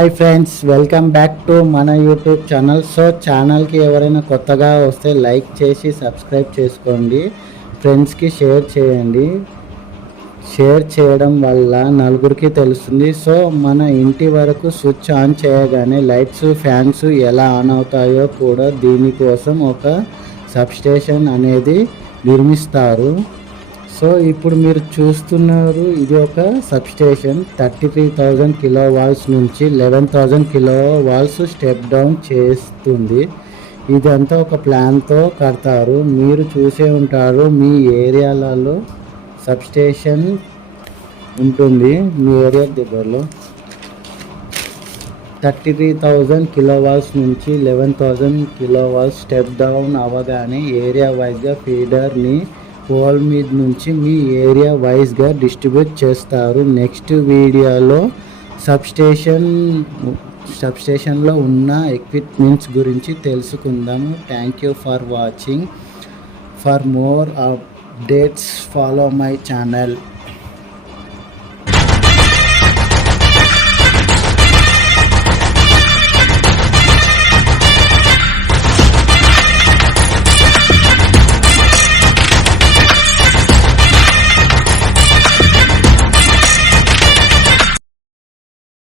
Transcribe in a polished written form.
Hi friends, welcome back to మన YouTube channel. So ఛానల్కి ఎవరైనా కొత్తగా వస్తే లైక్ చేసి సబ్స్క్రైబ్ చేసుకోండి, ఫ్రెండ్స్కి షేర్ చేయండి. షేర్ చేయడం వల్ల నలుగురికి తెలుస్తుంది. సో మన ఇంటి వరకు స్విచ్ ఆన్ చేయగానే లైట్స్ ఫ్యాన్స్ ఎలా ఆన్ అవుతాయో కూడా దీనికోసం ఒక సబ్స్టేషన్ అనేది నిర్మిస్తారు. సో ఇప్పుడు మీరు చూస్తున్నారు, ఇది ఒక సబ్స్టేషన్ 33,000 కిలో వాల్స్ నుంచి 11,000 కిలో వాల్స్ స్టెప్ డౌన్ చేస్తుంది. ఇదంతా ఒక ప్లాన్తో కడతారు. మీరు చూసే ఉంటారు, మీ ఏరియాలలో సబ్స్టేషన్ ఉంటుంది. మీ ఏరియా దగ్గరలో 33,000 కిలో వాల్స్ నుంచి 11,000 కిలో వాల్స్ స్టెప్ డౌన్ అవ్వగానే ఏరియా వైజ్గా ఫీడర్ని పోల్ మీద నుంచి మీ ఏరియా వైజ్గా డిస్ట్రిబ్యూట్ చేస్తారు. నెక్స్ట్ వీడియోలో సబ్స్టేషన్లో ఉన్న ఎక్విప్మెంట్స్ గురించి తెలుసుకుందాము. Thank you for watching. For more updates follow my channel.